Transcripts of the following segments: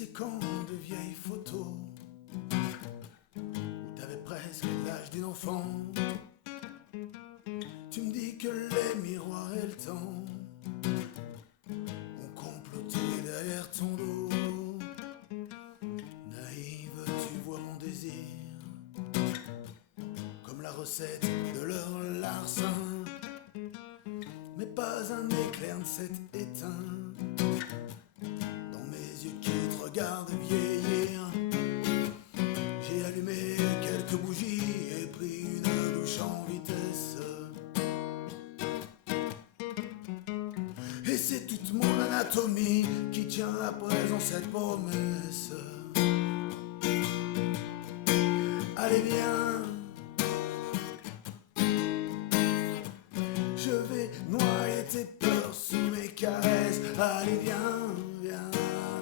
séquant de vieilles photos où t'avais presque l'âge d'une enfant. Tu me dis que les miroirs et le temps ont comploté derrière ton dos. Naïve, tu vois mon désir comme la recette de leur larcin, mais pas un éclair ne s'est éteint dans mes yeux qui te regardent vieillir. J'ai allumé quelques bougies et pris une douche en vitesse, et c'est toute mon anatomie qui tient à présent cette promesse. Allez viens, je vais noyer tes peurs sous mes caresses. Allez viens, viens,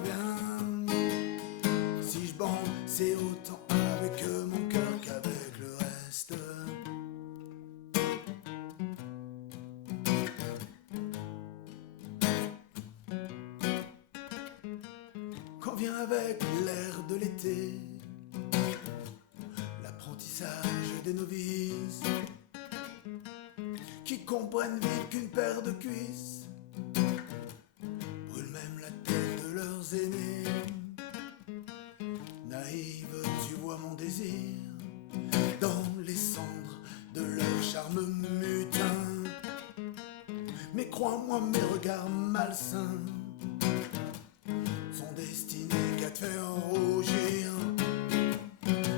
viens. Si je bande, c'est autant avec mon cœur qu'avec le reste. Quand vient avec l'air de l'été l'apprentissage des novices qui comprennent vite qu'une paire de cuisses brûle même la tête de leurs aînés. Naïve, tu vois mon désir dans les cendres de leur charme mutin, mais crois-moi, mes regards malsains sont destinés qu'à te faire rougir.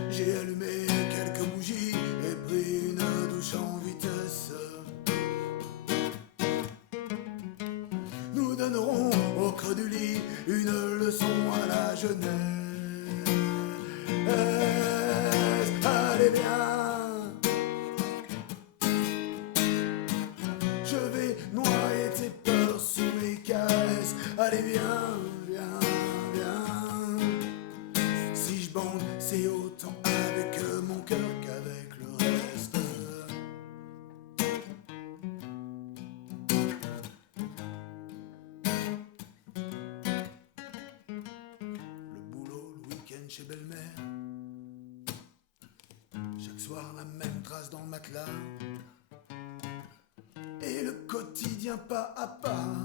J'ai allumé quelques bougies et pris une douche en vitesse. Nous donnerons au creux du lit une leçon à la jeunesse. Allez viens, je vais noyer tes peurs sous mes caresses. Allez viens, viens, viens. Si je bande, c'est autant avec mon cœur qu'avec le reste. Le boulot, le week-end chez belle-mère, chaque soir la même trace dans le matelas, et le quotidien pas à pas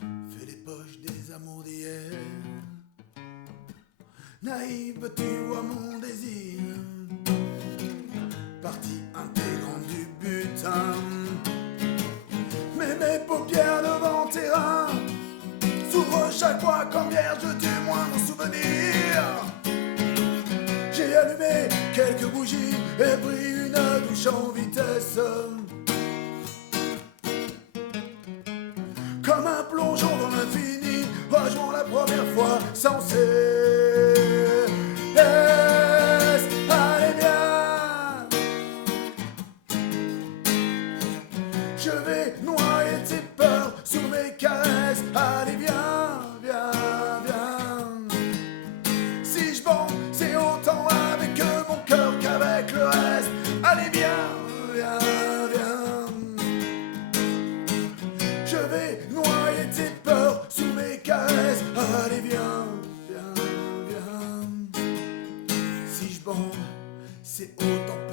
fait les poches des amours d'hier. Naïve, tu vois mon désir, partie intégrante du butin, mais mes paupières devant tes reins s'ouvrent chaque fois comme vierge du moindre souvenir. J'ai allumé quelques bougies et pris une douche en vitesse, comme un plongeon dans l'infini, rejoint la première fois sans cesse. Allez viens, je vais noyer tes peurs sous mes caresses. Allez viens, viens, viens. Si je bande, c'est autant avec mon cœur qu'avec le reste. Allez viens, viens, viens. Je vais noyer tes peurs sous mes caresses. Allez viens, viens, viens. Si je bande, c'est autant